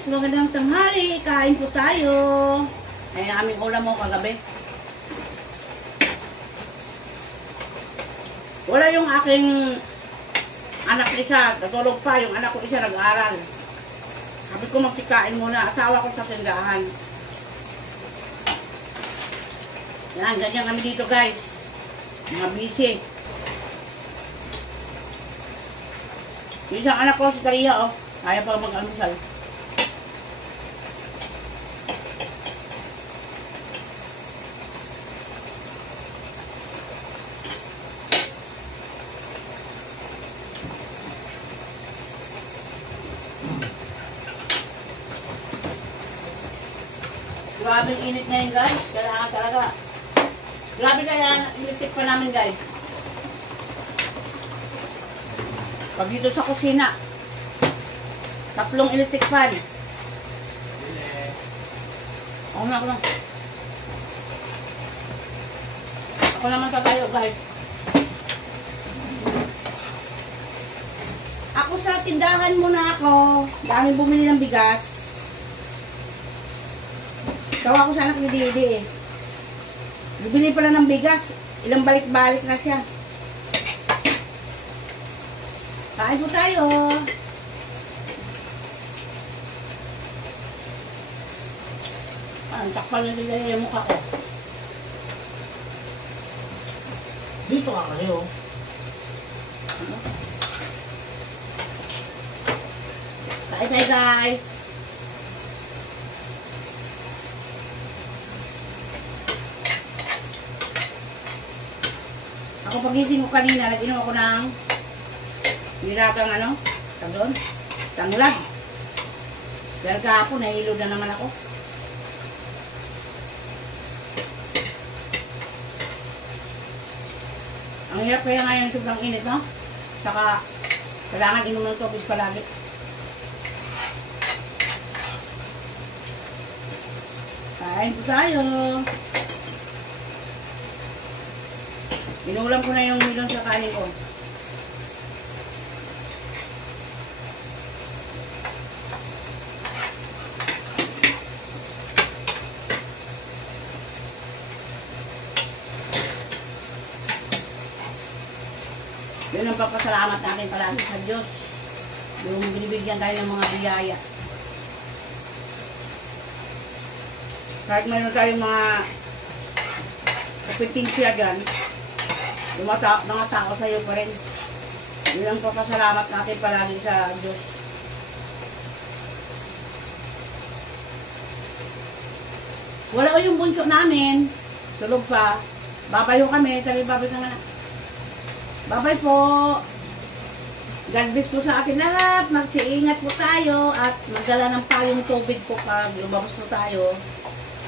guys, magandang tanghali. Kain po tayo. Ay, aming ulam mo kagabi. Wala yung aking anak isa. Natulog pa. Yung anak ko isa nag-aaral. Sabi ko magtikain muna. Asawa ko sa tindahan. Yan, ganyan kami dito guys. Mga busy. Yung isang anak ko si Taria, oh. Kaya pa mag-almusal. Grabe yung init ngayon guys. Kailangan talaga. Grabe kaya electric pa namin guys. Pag dito sa kusina, 3 electric fan. Ako na, ako na. Ako naman sa tayo guys. Ako sa tindahan muna ako. Daming bumili ng bigas. Tawa ko sa anak ni Didi eh. Bibili pala ng bigas. Ilang balik-balik na siya. Kain po tayo. Ang takpal na sila yung mukha ko. Dito ka kayo. Ano? Kain tayo guys. Ako pagising ko kanina, nag-inom ako ng nilagang ano, tagdoon, tanglad. Dahil kahapon, nahilo na naman ako. Ang hirap kaya ngayon sobrang init, no? Saka, kailangan inom ng tubig palagi. Kain po tayo. Inuulam ko na yung milon sa kanin ko. Yun ang papasalamat natin palagi sa Diyos. Yung binibigyan tayo ng mga biyaya. Kahit mayroon tayong mga kapitinsya dyan, yung mga tao sa iyo pa rin. Yun ang papasalamat natin palagi sa Diyos. Wala ko yung bunso namin. Tulog pa. Babayo kami. Sabi babay ka nga. Babay po. God bless po sa atin lahat. Magsiingat po tayo. At magdala ng payong tubig po pag lumabas po tayo.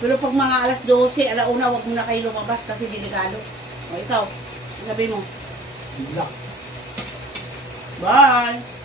Pero pag mga alas 12, alauna, huwag mo na kayo lumabas kasi delikado. O ikaw, sabi mo. Bigla. Bye!